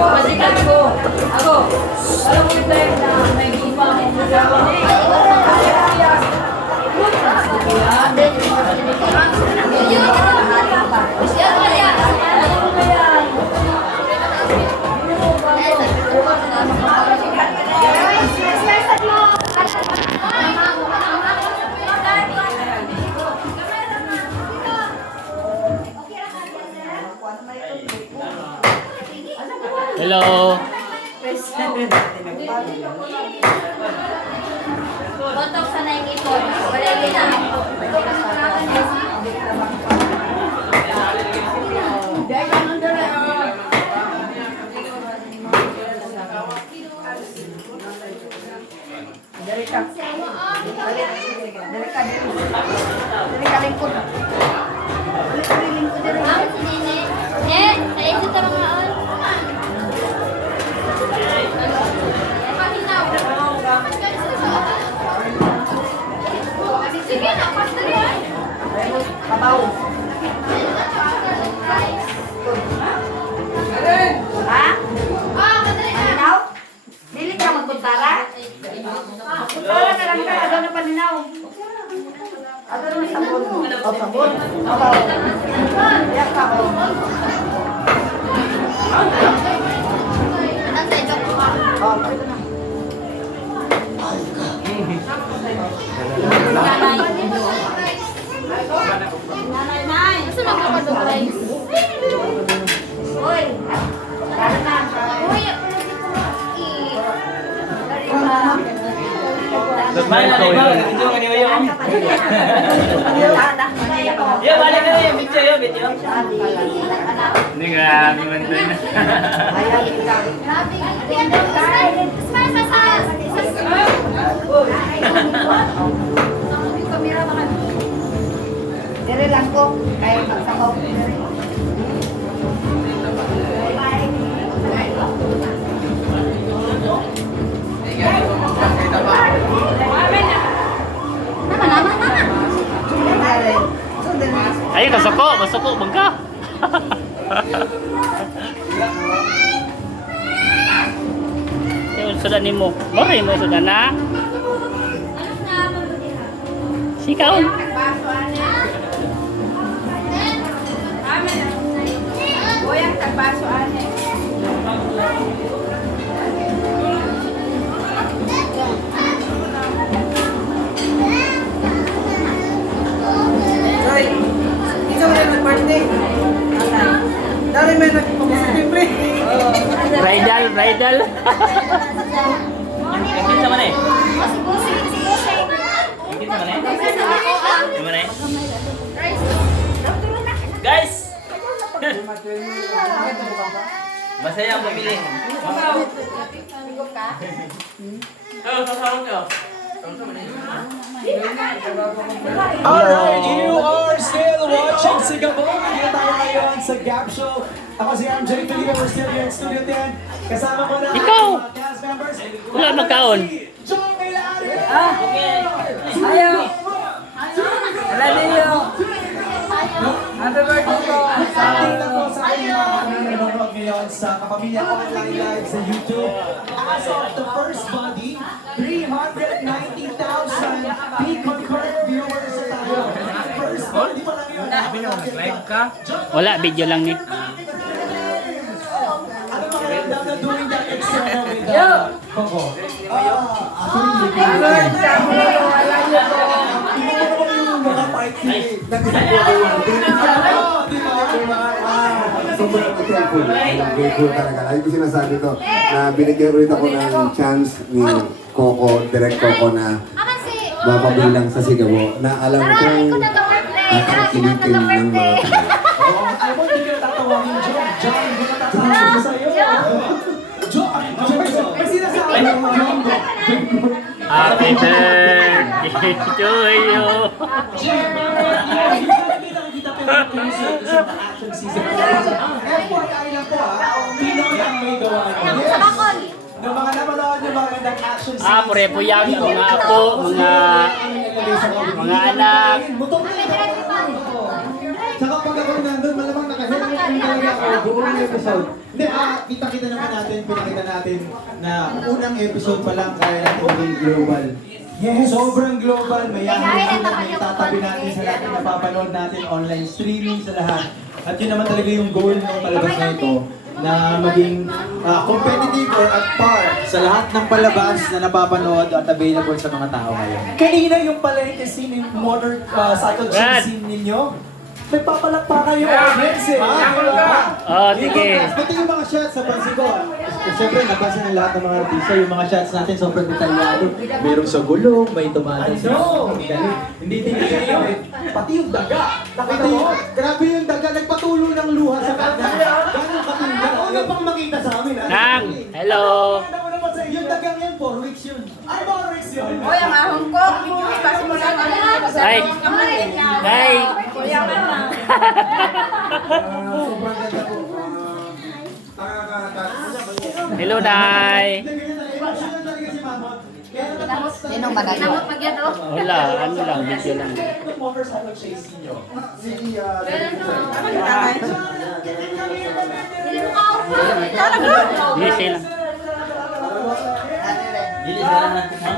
Masikat ko. Ako. Alam mo ito na may iba akong nagawa. Hello. Botok sa naikipon. Wala din na. Dari ka. Dari ka lingkod. Ma'am, si Nene. Eh, sa ito ta mga on. Sige na, pasta rin. Kabaw. Ha? Kadali na. Paninaw? Dili ka magkuntara? Kuntara na lang ka. Ano na paninaw? Ano na sabon? O sabon? Kabaw. Yak kabaw. Ang sa ito. O, pwede na. Gusto lang ako doon, Uy! Tara na. Uy, Balik na rin ba? Video nga niyo yun. Yo, balik na rin. Video yun, video. Hindi grabe man tayo na. Dire lang ko. Kaya magsabaw. Dire. Ay, masuko, masuko, bangka. Yung sudan ni mo. Mori mo sudan na. Sikaw. Goyang tagbaso ane. Joy, isa mo rin nag-birthday. Dali may nag-positive. Bridal, bridal. Kita mana eh? Kita mana eh? Di mana eh? Guys! Masaya ang pamili. Alright, you are still watching Sigabong. Dito tayo ngayon sa Gap Show. Ako si MJ Felipe, we're still here in Studio 10. Kasama ko na Ikaw! mga cast members. Wala magkaon. John Milari! Ayaw. Wala niyo. Happy birthday po. Dito po sa aking mga nanonood ngayon sa Kapamilya Online Live sa YouTube. As of the first body, 390,000 concurrent viewers sa tayo. First body pa lang yun. Live ka? Wala, video lang ni. Ano mga ramdam na doing that extra with Coco? Sobrang thankful. Grateful talaga. Lagi ko sinasabi to na binigyan ulit ako ng chance ni Coco, Direct Coco na mapabilang sa Sigabo na alam kong nakakakilitin ng mga tao. Alam mo, hindi ka tatawagin John. John, hindi ka tatawagin sa'yo. John! May sinasabi mo, John. Happy birthday to you. FYI lang po Pinoy ang may gawa niya. Yes! Ng mga napanood yung mga gandang action scenes. Purepo yan, mga apo, mga anak. Tsaka pag ako nandun, malamang naka-helmet yung buong episode. Hindi, kita-kita naman natin, pinakita natin na unang episode pa lang kaya natin maging global. Yes. Sobrang global, may tatabi natin sa lahat na napapanood natin, online streaming sa lahat. At yun naman talaga yung goal ng palabas na ito, na maging competitive or at par sa lahat ng palabas na napapanood at available sa mga tao ngayon. Kanina yung palengke scene, yung motorcycle Brad. scene ninyo, nagpapalakpakan yung audience eh. Oh, sige. Pati yung mga shots sa pansin ko, siyempre nabasa ng lahat ng mga artista, yung mga shots natin sobrang detalyado. Mayroong sa gulong, may tumatas. Ano? Hindi tinigil yun eh. Pati yung daga. Nakita Pati, mo? grabe yung daga, nagpatulo ng luha sa kanya. Gano'ng katulad. Ano pang makita sa amin? Nang, hello. Ano mo naman sa Yung dagang yan, 4 weeks yun. Ay, mga Rex yun. Hoy, ang ahong ko. Ipasa mo lang. Ay. Ay. Kuya mama. Sobrang ganda po. Nakakataas. Hello, Day. Emotional talaga si Mama. Sinong magaling? Namot magyado. Wala, ano lang, video lang. Yung motorcycle chase ninyo. Si Hindi sila. Dili na lang natin, ha?